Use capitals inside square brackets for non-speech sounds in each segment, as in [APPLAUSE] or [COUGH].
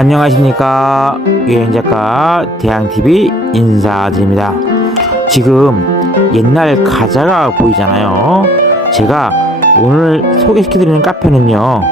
안녕하십니까. 여행작가 대양TV 인사드립니다. 지금 옛날 가자가 보이잖아요. 제가 오늘 소개시켜드리는 카페는요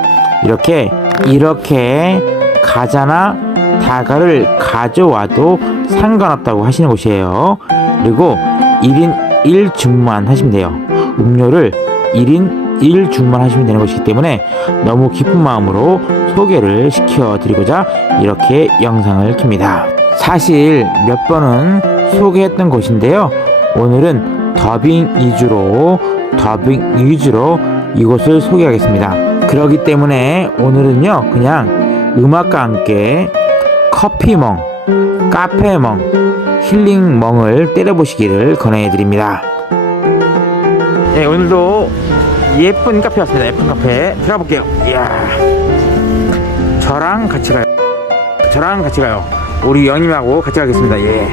이렇게 이렇게 가자나 다가를 가져와도 상관없다고 하시는 곳이에요. 그리고 1인 1주만 하시면 돼요. 음료를 1인 1주만 하시면 되는 것이기 때문에 너무 기쁜 마음으로 소개를 시켜드리고자 이렇게 영상을 킵니다. 사실 몇 번은 소개했던 곳인데요. 오늘은 더빙 위주로 더빙 위주로 이곳을 소개하겠습니다. 그렇기 때문에 오늘은요 그냥 음악과 함께 커피멍, 카페멍, 힐링멍을 때려보시기를 권해드립니다. 네, 오늘도 예쁜 카페 왔습니다. 예쁜 카페 들어가 볼게요. 이야, 저랑 같이 가요. 저랑 같이 가요. 우리 영님하고 같이 가겠습니다. 예.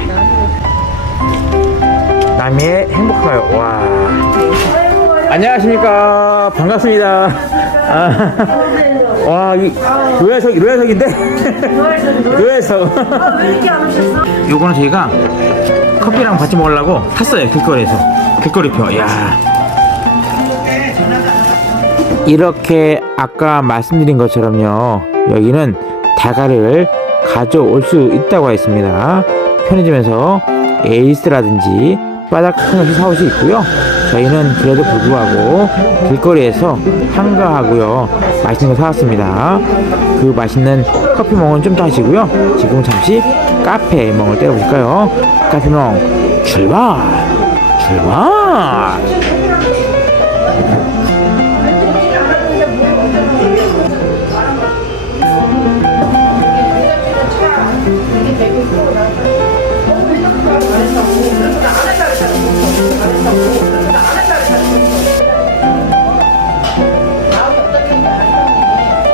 남의 행복한가요? 와. 안녕하십니까. 반갑습니다. 아, 와, 이 이렇게 안 오셨어? 요거는 저희가 커피랑 같이 먹으려고 샀어요 길거리에서 길거리표 이야 이렇게 아까 말씀드린 것처럼요. 여기는 다가를 가져올 수 있다고 했습니다. 편의점에서 에이스라든지 바닥 같은 것을 사올 수 있고요. 저희는 그래도 불구하고 길거리에서 한가하고요. 맛있는 거 사왔습니다. 그 맛있는 커피 멍은 좀 더 하시고요. 지금 잠시 카페 멍을 때려볼까요? 카페 멍 출발! 출발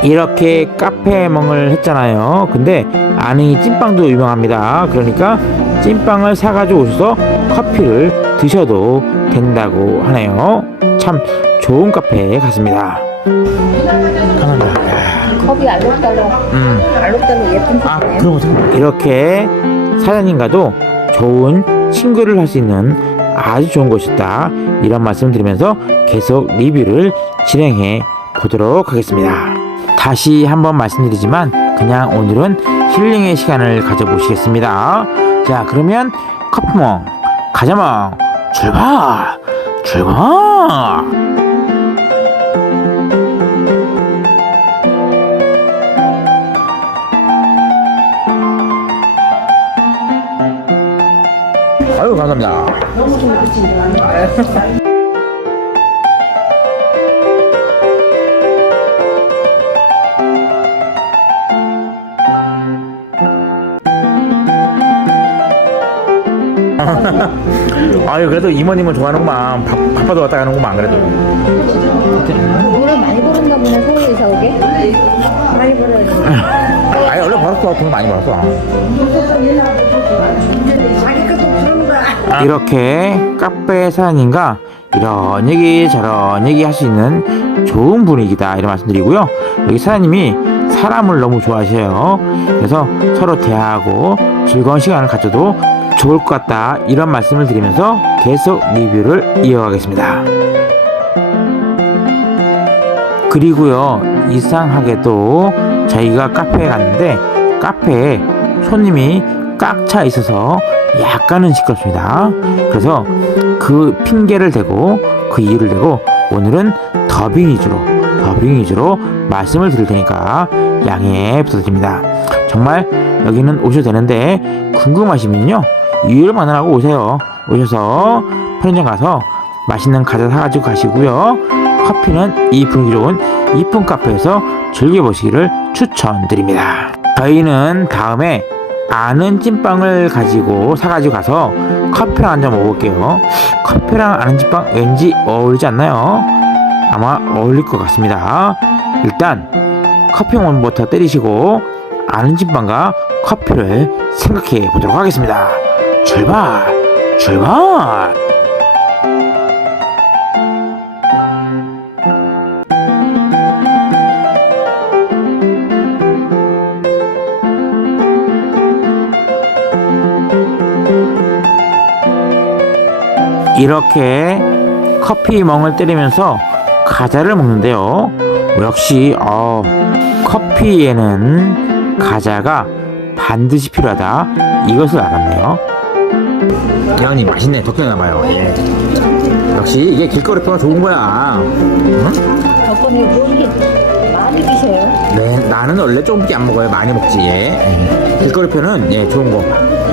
이렇게 카페 멍을 했잖아요. 근데 안이 찐빵도 유명합니다. 그러니까 찐빵을 사가지고 오셔서 커피를 드셔도 된다고 하네요. 참 좋은 카페에 갔습니다. 감사합니다. 컵이 알록달록 음. 알록달록 예쁜 아, 컵이네 그럼 이렇게 사장님과도 좋은 친구를 할 수 있는 아주 좋은 곳이다. 이런 말씀 드리면서 계속 리뷰를 진행해 보도록 하겠습니다. 다시 한번 말씀드리지만 그냥 오늘은 힐링의 시간을 가져보시겠습니다. 자, 그러면 커피멍, 가자멍, 출발! 출발! 아유, 감사합니다. 아 유 그래도 이모님은 좋아하는구만 바, 바빠도 왔다 가는구만 그래도. 돈을 많이 벌었나 보네 서울에서 오게. 많이 벌어야지 아니 원래 벌었어. 돈 많이 벌었어. 자기 거야. 이렇게 카페 사장님과 이런 얘기 저런 얘기 할 수 있는 좋은 분위기다. 이런 말씀드리고요. 여기 사장님이 사람을 너무 좋아하셔요. 그래서 서로 대화하고 즐거운 시간을 가져도 좋을 것 같다 이런 말씀을 드리면서 계속 리뷰를 이어가겠습니다. 그리고요 이상하게도 저희가 카페에 갔는데 카페에 손님이 꽉 차 있어서 약간은 시끄럽습니다. 그래서 그 핑계를 대고 그 이유를 대고 오늘은 더빙 위주로 더빙 위주로 말씀을 드릴 테니까 양해 부탁드립니다. 정말 여기는 오셔도 되는데 궁금하시면요 이유를 만나라고 오세요 오셔서 편의점 가서 맛있는 과자 사가지고 가시고요 커피는 이 분위기 좋은 이쁜 카페에서 즐겨보시기를 추천드립니다. 저희는 다음에 아는 찐빵을 가지고 사가지고 가서 커피랑 한잔 먹어볼게요. 커피랑 아는 찐빵 왠지 어울리지 않나요? 아마 어울릴 것 같습니다. 일단 커피 원부터 때리시고 아는 찐빵과 커피를 생각해 보도록 하겠습니다. 출발! 출발! 이렇게 커피 멍을 때리면서 과자를 먹는데요. 역시 어, 커피에는 과자가 반드시 필요하다. 이것을 알았네요. 대장님 맛있네. 덕분나봐요. 예. 역시 이게 길거리 표가 좋은 거야. 응? 덕분에 뭐 이렇게 많이 드셔요? 네, 나는 원래 조금밖에 안 먹어요. 많이 먹지. 예. 길거리 표는 예, 좋은 거.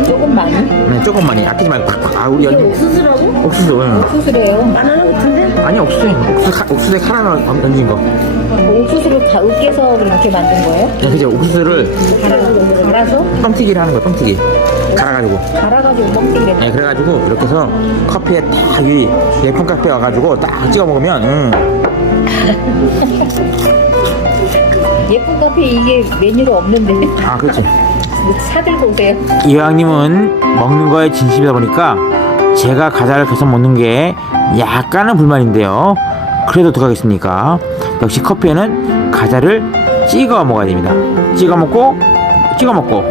조금 많이? 네, 조금 많이 아끼지 말고 팍팍. 아, 우리 이게 옥수수라고? 옥수수. 응. 옥수수래요. 바나나 같은데? 아니 옥수수에 옥수수 카, 옥수수에 카라멜 얹은 거. 뭐 옥수수를 다 으깨서 그렇게 만든 거예요? 네, 그죠. 옥수수를 갈아, 갈아서? 뻥튀기를 하는 거. 뻥튀기. 갈아가지고. 갈아가지고 뻥튀기를 네, 그래가지고 이렇게 해서 커피에 딱이 예쁜 카페 와가지고 딱 찍어 먹으면 음. [LAUGHS] 예쁜 카페 이게 메뉴로 없는데 아 그렇지. [LAUGHS] 사들고 오세요 이왕님은 먹는 거에 진심이다 보니까 제가 과자를 계속 먹는 게 약간은 불만인데요. 그래도 어떡하겠습니까? 역시 커피에는 과자를 찍어 먹어야 됩니다. 찍어 먹고, 찍어 먹고,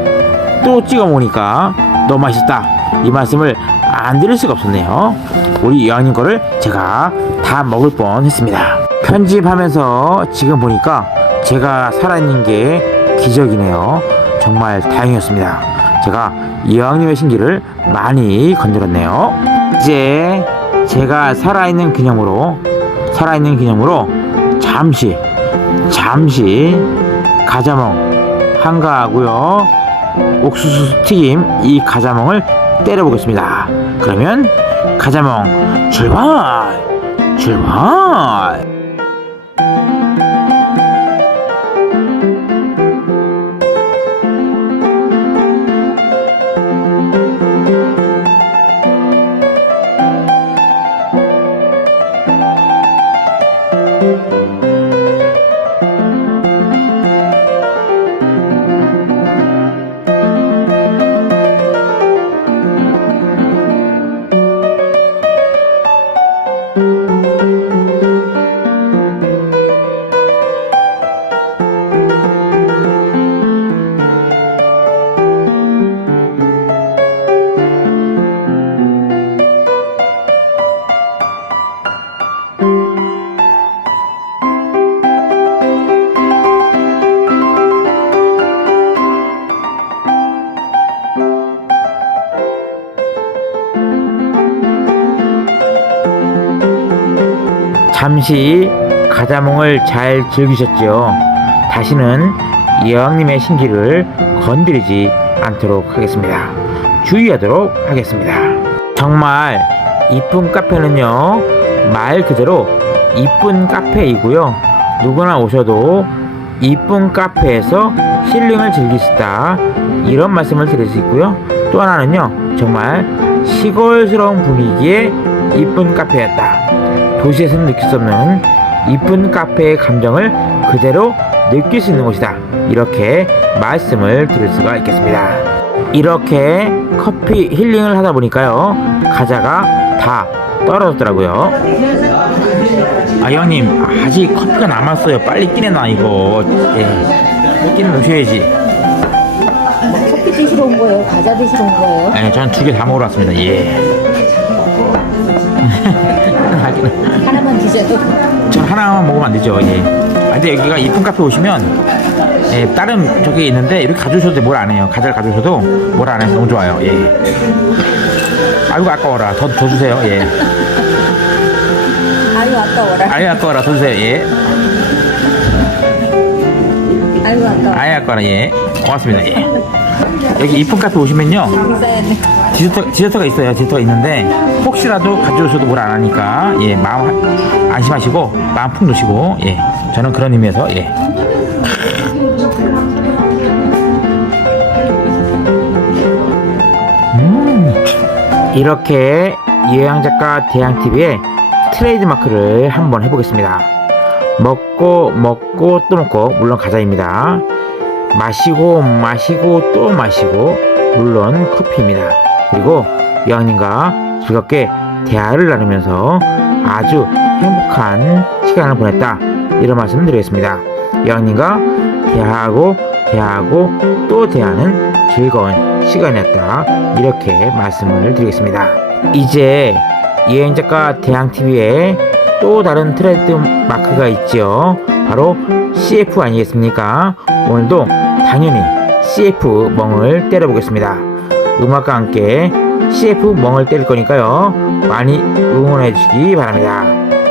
또 찍어 먹으니까 너무 맛있다. 이 말씀을 안 드릴 수가 없었네요. 우리 이왕님 거를 제가 다 먹을 뻔 했습니다. 편집하면서 지금 보니까 제가 살아있는 게 기적이네요. 정말 다행이었습니다. 제가 이왕님의 신기를 많이 건드렸네요. 이제 제가 살아있는 기념으로 살아있는 기념으로 잠시 잠시 가자멍 한가하고요 옥수수 튀김 이 가자멍을 때려 보겠습니다. 그러면 가자멍 출발 출발. 잠시 가자몽을 잘 즐기셨죠? 다시는 여왕님의 신기를 건드리지 않도록 하겠습니다. 주의하도록 하겠습니다. 정말 이쁜 카페는요, 말 그대로 이쁜 카페이고요. 누구나 오셔도 이쁜 카페에서 힐링을 있다. 이런 말씀을 드릴 수 있고요. 또 하나는요, 정말 시골스러운 분위기의 이쁜 카페였다. 도시에서는 느낄 수 없는 이쁜 카페의 감정을 그대로 느낄 수 있는 곳이다. 이렇게 말씀을 드릴 수가 있겠습니다. 이렇게 커피 힐링을 하다 보니까요. 과자가 다 떨어졌더라고요. 아, 형님, 아직 커피가 남았어요. 빨리 끼내놔, 이거. 예. 끼내 놓으셔야지. 커피 드시러 온 거예요? 과자 드시러 온 거예요? 네, 저는 두 개 다 먹으러 왔습니다. 예. [LAUGHS] 하나만 드셔도 전 하나만 먹으면 안 되죠. 예. 아, 근데 여기가 이쁜 카페 오시면 예, 다른 저기 있는데 이렇게 가져오셔도 뭘 안 해요. 과자를 가져오셔도 뭘 안 해서 너무 좋아요. 예. 아이고 아까워라. 더, 더 주세요. 예. 아유 아까워라 아이 아까워라. 더 주세요. 예. 아유 아까워 아이 아까워라. 예. 고맙습니다. 예. 여기 이쁜 카페 오시면요. 감사했네 디저트, 디저트가 있어요. 디저트가 있는데 혹시라도 가져오셔도 뭘 안 하니까 예 마음 하- 안심하시고 마음 푹 놓으시고 예 저는 그런 의미에서 예 음, 이렇게 요양작가 대양TV의 트레이드 마크를 한번 해보겠습니다. 먹고 먹고 또 먹고 물론 과자입니다. 마시고 마시고 또 마시고 물론 커피입니다. 그리고 여왕님과 즐겁게 대화를 나누면서 아주 행복한 시간을 보냈다 이런 말씀 드리겠습니다. 여왕님과 대화하고 대화하고 또 대화하는 즐거운 시간이었다 이렇게 말씀을 드리겠습니다. 이제 여행작가 대항TV에 또 다른 트레이드 마크가 있지요. 바로 CF 아니겠습니까? 오늘도 당연히 CF 멍을 때려보겠습니다. 음악과 함께 CF 멍을 때릴 거니까요. 많이 응원해 주시기 바랍니다.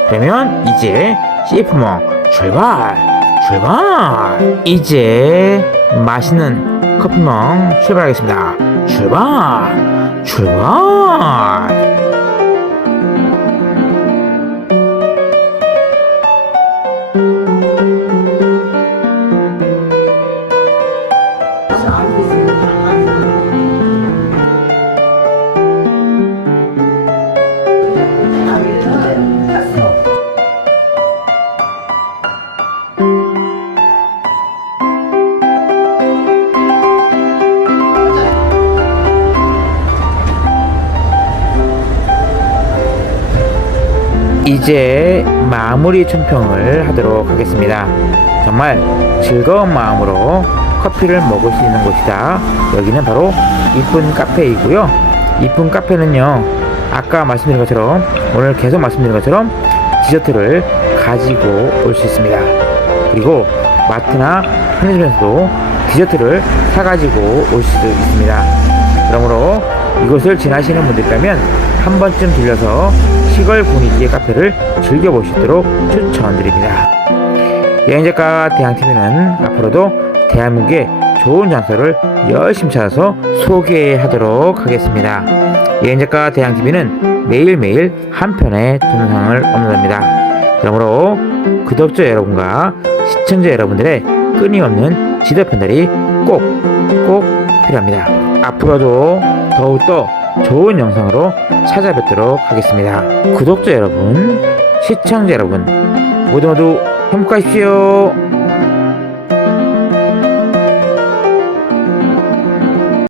그러면 이제 CF 멍 출발! 출발! 이제 맛있는 커피멍 출발하겠습니다. 출발! 출발! 이제 마무리 춘평을 하도록 하겠습니다. 정말 즐거운 마음으로 커피를 먹을 수 있는 곳이다. 여기는 바로 이쁜 카페이고요. 이쁜 카페는요. 아까 말씀드린 것처럼 오늘 계속 말씀드린 것처럼 디저트를 가지고 올 수 있습니다. 그리고 마트나 편의점에서도 디저트를 사가지고 올 수도 있습니다. 그러므로 이곳을 지나시는 분들이라면 한 번쯤 들려서 시골 분위기의 카페를 즐겨보시도록 추천드립니다. 여행작가 대항TV는 앞으로도 대한민국의 좋은 장소를 열심히 찾아서 소개하도록 하겠습니다. 여행작가 대항TV는 매일매일 한 편의 동영상을 업로드합니다. 그러므로 구독자 여러분과 시청자 여러분들의 끊임없는 지도 편달이 꼭, 꼭 필요합니다. 앞으로도 더욱더 좋은 영상으로 찾아뵙도록 하겠습니다. 구독자 여러분, 시청자 여러분, 모두 모두 행복하십시오.